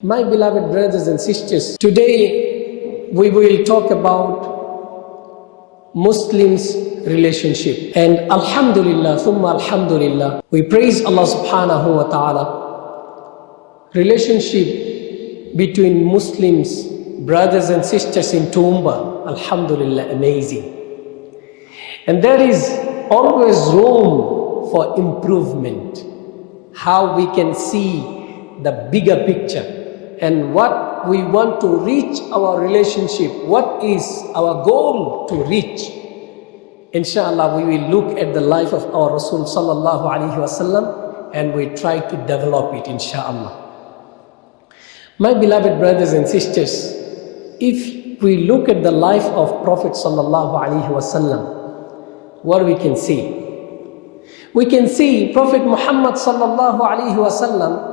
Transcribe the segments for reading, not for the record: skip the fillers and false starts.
My beloved brothers and sisters, today we will talk about Muslims' relationship. And Alhamdulillah, thumma Alhamdulillah, we praise Allah subhanahu wa ta'ala. Relationship between Muslims, brothers and sisters in Toomba, Alhamdulillah, amazing. And there is always room for improvement. How we can see the bigger picture and what we want to reach our relationship, what is our goal to reach. Inshallah, we will look at the life of our Rasul sallallahu alaihi wasallam and we try to develop it, inshallah. My beloved brothers and sisters, if we look at the life of Prophet sallallahu alaihi wasallam, what we can see? We can see Prophet Muhammad sallallahu alaihi wasallam,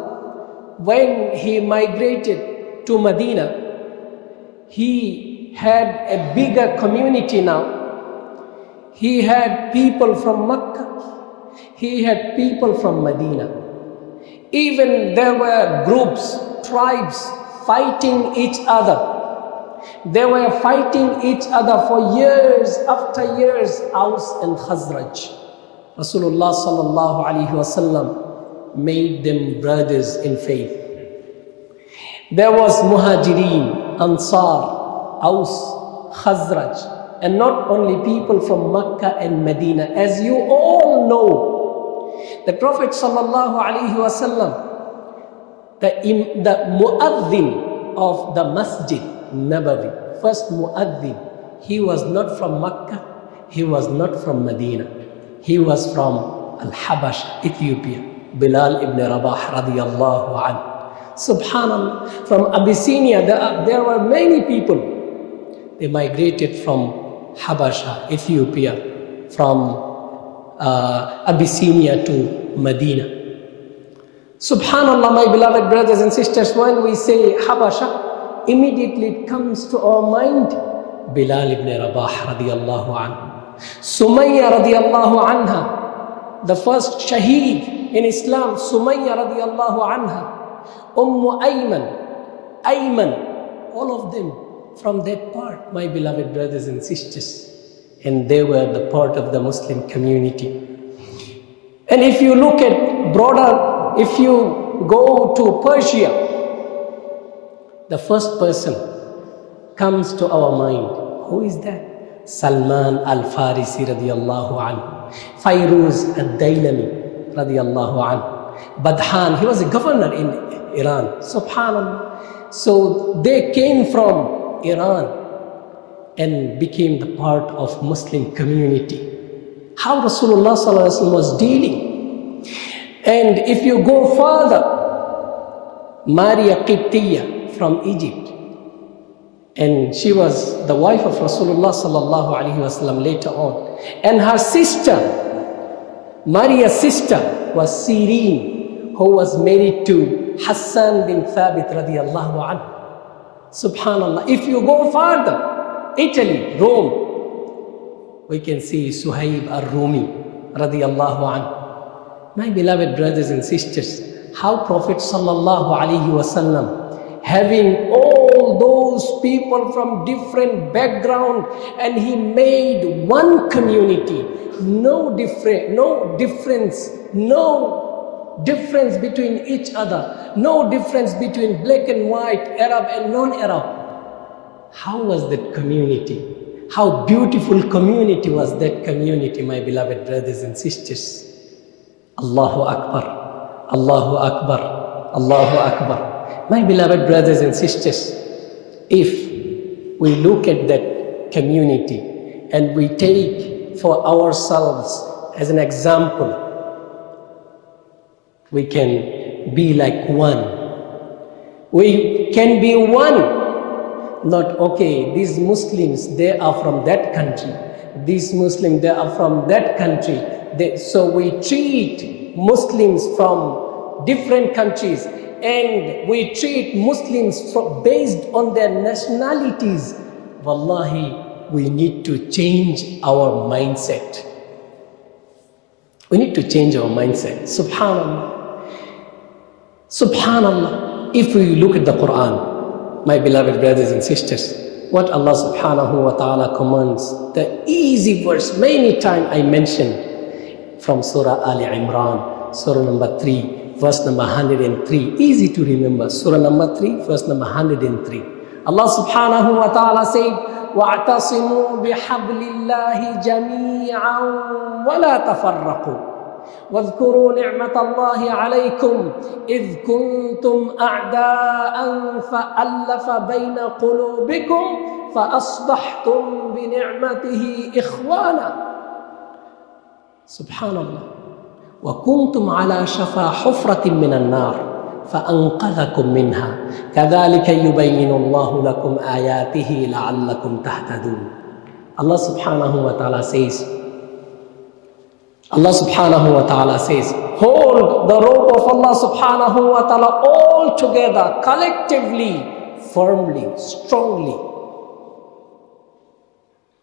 when he migrated to Medina, he had a bigger community now. He had people from Mecca, he had people from Medina. Even there were groups, tribes fighting each other. They were fighting each other for years after years, Aus and Khazraj. Rasulullah sallallahu alaihi wasallam made them brothers in faith. There was Muhajirin, Ansar, Aus, Khazraj, and not only people from Mecca and Medina. As you all know, the Prophet sallallahu alaihi wasallam, the muaddin of the Masjid Nabawi, first muaddin, he was not from Mecca, he was not from Medina, he was from Al-Habash, Ethiopia. Bilal ibn Rabah radiyallahu anhu. Subhanallah, from Abyssinia, there were many people. They migrated from Habasha, Ethiopia, from Abyssinia to Medina. Subhanallah, my beloved brothers and sisters, when we say Habasha, immediately it comes to our mind Bilal ibn Rabah radiyallahu anhu. Sumayya radiyallahu anha, the first shaheed in Islam, Sumayya radiyallahu anha, Ayman, all of them from that part, my beloved brothers and sisters. And they were the part of the Muslim community. And if you look at broader, if you go to Persia, the first person comes to our mind. Who is that? Salman al-Farisi radiyallahu anhu, Fairuz al-Daylami radiyallahu anhu, Badhan, he was a governor in Iran. Subhanallah. So they came from Iran and became the part of Muslim community. How Rasulullah sallallahu alaihi wasallam was dealing. And if you go further, Maria Qibtiyya from Egypt, and she was the wife of Rasulullah sallallahu alaihi wasallam later on. And her sister, Maria's sister, was Sirin, who was married to Hassan bin Thabit radiyallahu anhu. Subhanallah. If you go further, Italy, Rome, we can see Suhaib al-Rumi radiyallahu anhu. My beloved brothers and sisters, how Prophet sallallahu alaihi wasallam, having all those people from different background, and he made one community, no difference between each other, no difference between black and white, Arab and non-Arab. How was that community? How beautiful community was that community, my beloved brothers and sisters. Allahu Akbar, Allahu Akbar, Allahu Akbar. My beloved brothers and sisters, if we look at that community and we take for ourselves as an example, we can be like one. We can be one. Not, okay, these Muslims, they are from that country. These Muslims, they are from that country. So we treat Muslims from different countries and we treat Muslims based on their nationalities. Wallahi, we need to change our mindset. We need to change our mindset. Subhanallah. Subhanallah. if we look at the Quran, my beloved brothers and sisters, what Allah subhanahu wa ta'ala commands, the easy verse, many times I mentioned from Surah Ali Imran, Surah number 3, verse number 103. Easy to remember. Surah number 3, verse number 103. Allah subhanahu wa ta'ala said, وَاعْتَصِمُوا بِحَبْلِ اللَّهِ جَمِيعًا وَلَا تَفَرَّقُوا واذكروا نعمة الله عليكم إذ كنتم أعداء فألف بين قلوبكم فأصبحتم بنعمته إخوانا سبحان الله وكنتم على شفا حفرة من النار فأنقذكم منها كذلك يبين الله لكم آياته لعلكم تهتدون. Allah subhanahu wa ta'ala says, hold the rope of Allah subhanahu wa ta'ala all together, collectively, firmly, strongly.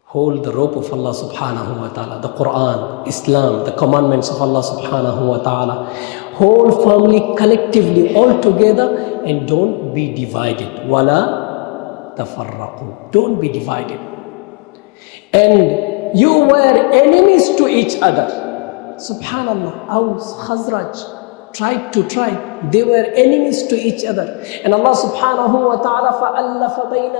Hold the rope of Allah subhanahu wa ta'ala, the Quran, Islam, the commandments of Allah subhanahu wa ta'ala. Hold firmly, collectively, all together, and don't be divided. Wala tafarraqu. Don't be divided. And you were enemies to each other. Subhanallah, Aus, Khazraj, tribe. They were enemies to each other. And Allah subhanahu wa ta'ala فَأَلَّفَ بَيْنَ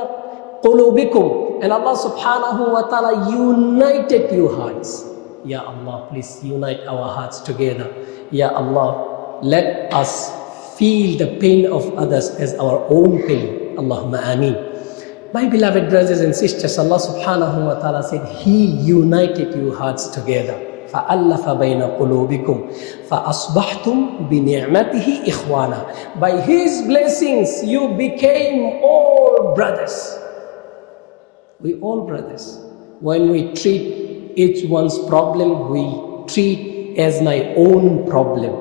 قُلُوبِكُمْ. And Allah subhanahu wa ta'ala united your hearts. Ya Allah, please unite our hearts together. Ya Allah, let us feel the pain of others as our own pain. Allahumma ameen. My beloved brothers and sisters, Allah subhanahu wa ta'ala said, He united your hearts together. فَأَلَّفَ بَيْنَ قُلُوبِكُمْ فَأَصْبَحْتُمْ بِنِعْمَتِهِ إِخْوَانًا. By His blessings, you became all brothers. We all brothers. When we treat each one's problem, we treat as my own problem.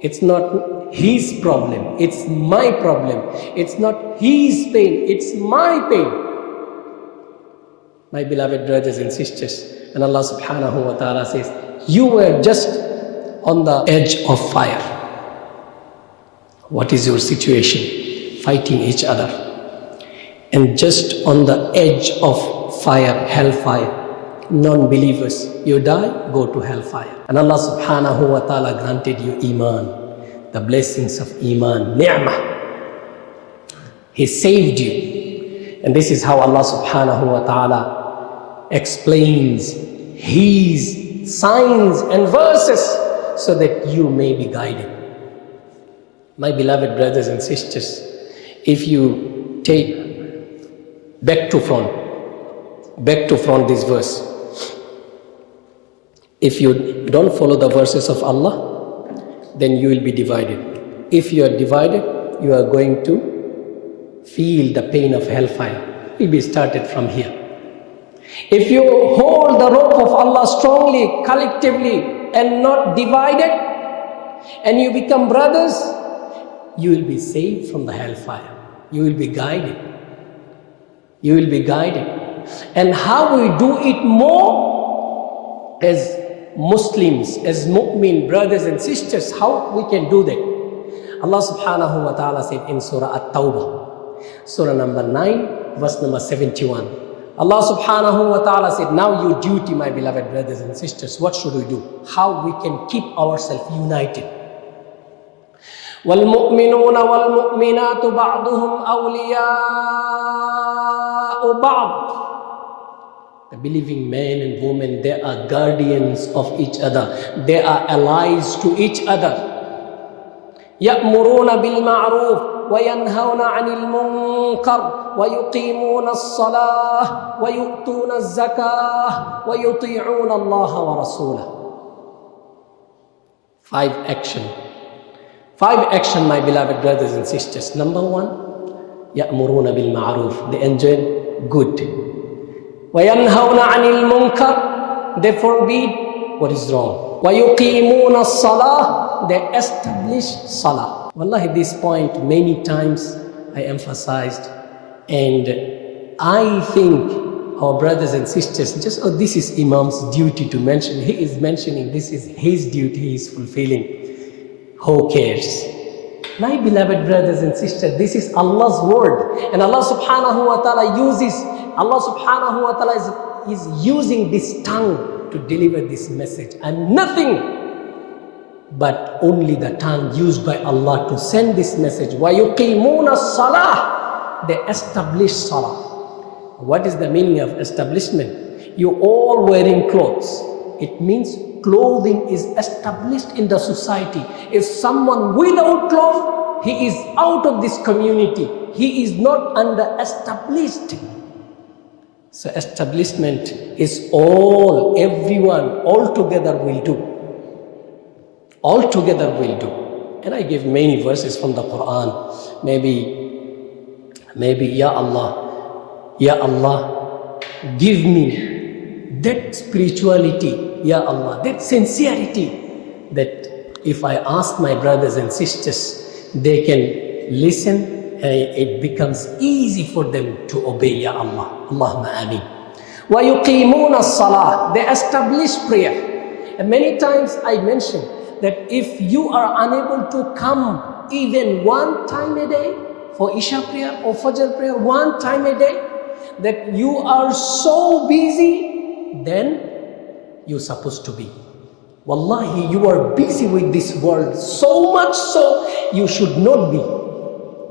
It's not his problem, it's my problem. It's not his pain, it's my pain. My beloved brothers and sisters, and Allah subhanahu wa ta'ala says, you were just on the edge of fire. What is your situation? Fighting each other. And just on the edge of fire, hellfire. Non-believers, you die, go to hellfire. And Allah subhanahu wa ta'ala granted you iman, the blessings of iman, ni'mah. He saved you. And this is how Allah subhanahu wa ta'ala explains His signs and verses so that you may be guided. My beloved brothers and sisters, if you take back to front this verse, if you don't follow the verses of Allah, then you will be divided. If you are divided, you are going to feel the pain of hellfire. It will be started from here. If you hold the rope of Allah strongly, collectively, and not divided, and you become brothers, you will be saved from the hellfire. You will be guided. You will be guided. And how we do it more as Muslims, as mu'min brothers and sisters, how we can do that? Allah subhanahu wa ta'ala said in Surah At-Tawbah, Surah number 9, verse number 71. Allah subhanahu wa ta'ala said, now your duty, my beloved brothers and sisters, what should we do? How we can keep ourselves united? وَالْمُؤْمِنُونَ وَالْمُؤْمِنَاتُ بَعْضُهُمْ أَوْلِيَاءُ بَعْضٍ. The believing men and women, they are guardians of each other. They are allies to each other. يَأْمُرُونَ بِالْمَعْرُوفِ وَيَنْهَوْنَ عَنِ الْمُنْكَرِ وَيُقِيمُونَ الصَّلَاةَ وَيُؤْتُونَ الزَّكَاةَ وَيُطِيعُونَ اللَّهَ وَرَسُولَهُ. 5 action, my beloved brothers and sisters. Number 1, يَأْمُرُونَ بِالْمَعْرُوفِ. They enjoin good. وَيَنْهَوْنَ عَنِ الْمُنْكَرِ. They forbid what is wrong. وَيُقِيمُونَ الصَّلَاةَ. They establish salah. Wallahi, this point many times I emphasized, and I think our brothers and sisters, this is Imam's duty to mention. He is mentioning this is his duty he is fulfilling. Who cares? My beloved brothers and sisters, this is Allah's word. And Allah subhanahu wa ta'ala is using this tongue to deliver this message. And nothing but only the tongue used by Allah to send this message. وَيُقِيمُونَ الصَّلَاةِ They establish salah. What is the meaning of establishment? You all wearing clothes. It means clothing is established in the society. If someone without clothes, he is out of this community. He is not under established. So establishment is everyone, all together will do. All together will do. And I give many verses from the Quran. Maybe, Ya Allah, give me that spirituality, Ya Allah, that sincerity, that if I ask my brothers and sisters, they can listen and it becomes easy for them to obey, Ya Allah. Allahumma ameen. وَيُقِيمُونَ الصَّلَاةِ They establish prayer. And many times I mention that if you are unable to come even one time a day for Isha prayer or Fajr prayer, one time a day, that you are so busy, then you're supposed to be. Wallahi, you are busy with this world, so much so you should not be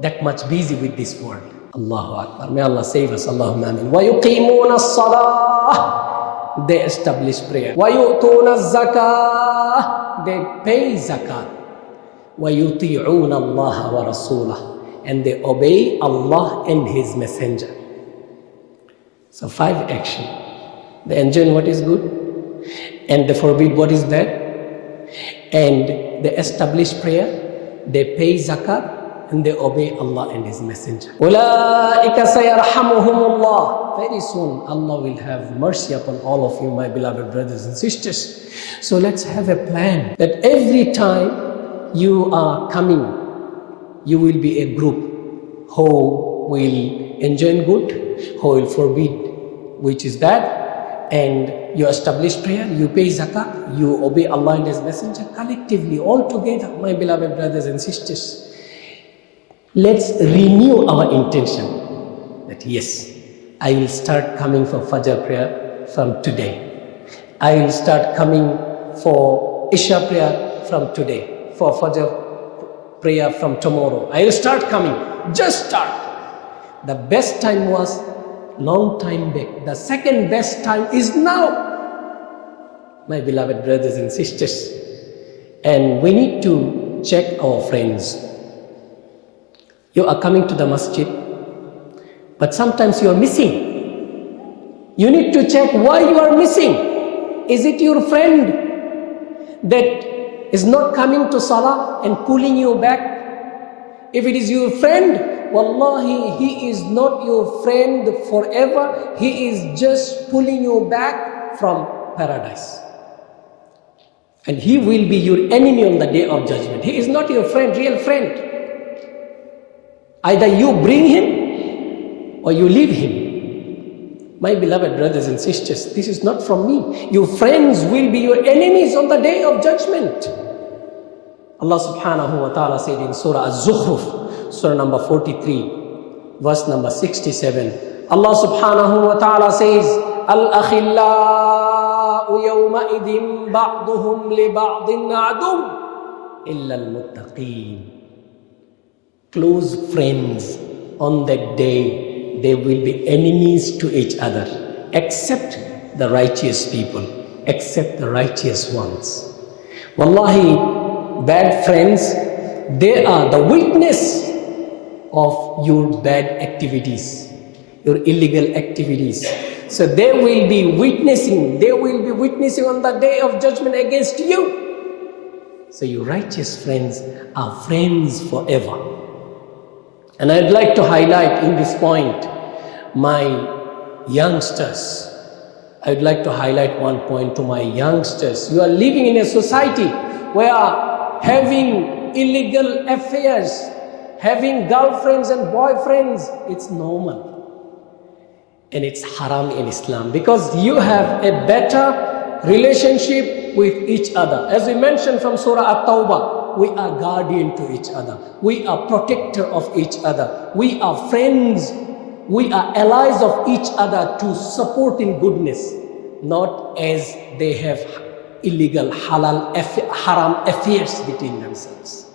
that much busy with this world. Allahu Akbar. May Allah save us. Allahumma ameen. وَيُقِيمُونَ الصَّلَاةِ They establish prayer. وَيُؤْتُونَ الزَّكَاةِ They pay zakat. وَيُطِيعُونَ اللَّهَ وَرَسُولَهُ And they obey Allah and His Messenger. So 5 action. They enjoin what is good, and they forbid what is bad, and they establish prayer, they pay zakat, and they obey Allah and His Messenger. أُولَٰئِكَ سَيَرْحَمُهُمُ اللَّهُ Very soon Allah will have mercy upon all of you, my beloved brothers and sisters. So let's have a plan that every time you are coming, you will be a group who will enjoin good, who will forbid which is bad, and you establish prayer, you pay zakat, you obey Allah and His Messenger collectively, all together, my beloved brothers and sisters. Let's renew our intention that yes, I will start coming for Fajr prayer from today. I will start coming for Isha prayer from today, for Fajr prayer from tomorrow. I will start coming. Just start. The best time was long time back. The second best time is now, my beloved brothers and sisters. And we need to check our friends. You are coming to the masjid, but sometimes you are missing. You need to check why you are missing. Is it your friend that is not coming to salah and pulling you back? If it is your friend, wallahi, he is not your friend forever. He is just pulling you back from paradise. And he will be your enemy on the day of judgment. He is not your friend, real friend. Either you bring him or you leave him. My beloved brothers and sisters, this is not from me. Your friends will be your enemies on the day of judgment. Allah subhanahu wa ta'ala said in Surah Az-Zukhruf, Surah number 43, verse number 67. Allah subhanahu wa ta'ala says, Al-akhillau yawma'idhim ba'duhum li ba'din a'dum illa al-muttaqeen. Close friends on that day, they will be enemies to each other, except the righteous people, except the righteous ones. Wallahi, bad friends, they are the witness of your bad activities, your illegal activities. So they will be witnessing on the day of judgment against you. So your righteous friends are friends forever. And I'd like to highlight in this point my youngsters. I'd like to highlight one point to my youngsters. You are living in a society where having illegal affairs, having girlfriends and boyfriends, it's normal. And it's haram in Islam because you have a better relationship with each other. As we mentioned from Surah At-Tawbah, we are guardian to each other. We are protector of each other. We are friends. We are allies of each other to support in goodness, not as they have illegal haram affairs between themselves.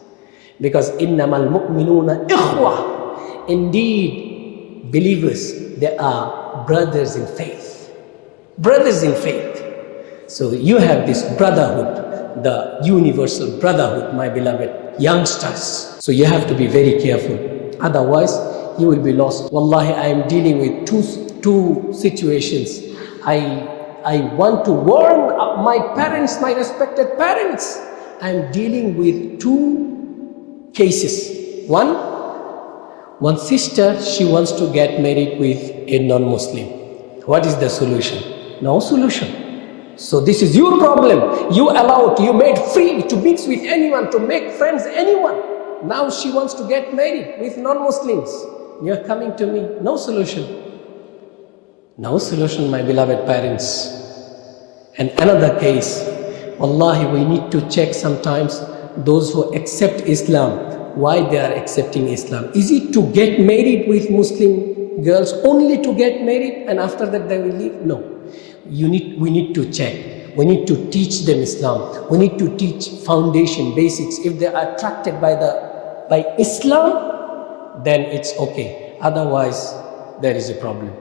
Because innamal mu'minuna ikhwah. Indeed, believers, they are brothers in faith. Brothers in faith. So you have this brotherhood, the universal brotherhood, my beloved youngsters. So you have to be very careful. Otherwise, you will be lost. Wallahi, I am dealing with two situations. I want to warn my parents, my respected parents. I am dealing with two cases. One sister, she wants to get married with a non-Muslim. What is the solution? No solution. So this is your problem. You allowed, you made free to mix with anyone, to make friends anyone. Now she wants to get married with non-Muslims. You're coming to me. No solution. No solution, my beloved parents. And another case, wallahi, we need to check sometimes those who accept Islam, why they are accepting Islam. Is it to get married with Muslim girls, only to get married and after that they will leave? No. We need to check. We need to teach them Islam. We need to teach foundation, basics. If they are attracted by Islam, then it's okay. Otherwise, there is a problem.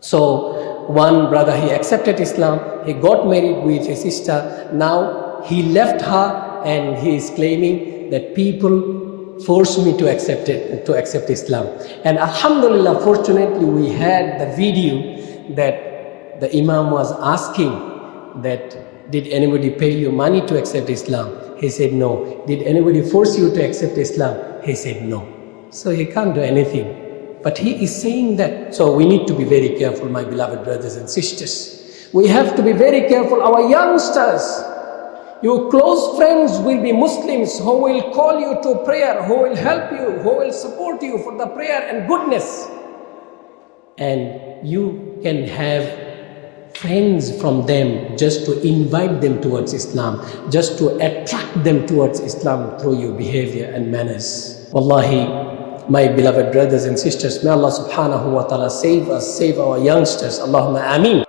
So one brother, he accepted Islam. He got married with his sister. Now he left her and he is claiming that people forced me to accept Islam. And alhamdulillah, fortunately, we had the video that the Imam was asking that, did anybody pay you money to accept Islam? He said no. Did anybody force you to accept Islam? He said no. So he can't do anything. But he is saying that. So we need to be very careful, my beloved brothers and sisters. We have to be very careful. Our youngsters, your close friends will be Muslims who will call you to prayer, who will help you, who will support you for the prayer and goodness. And you can have friends from them just to invite them towards Islam, just to attract them towards Islam through your behavior and manners. Wallahi, my beloved brothers and sisters, may Allah subhanahu wa ta'ala save us, save our youngsters. Allahumma ameen.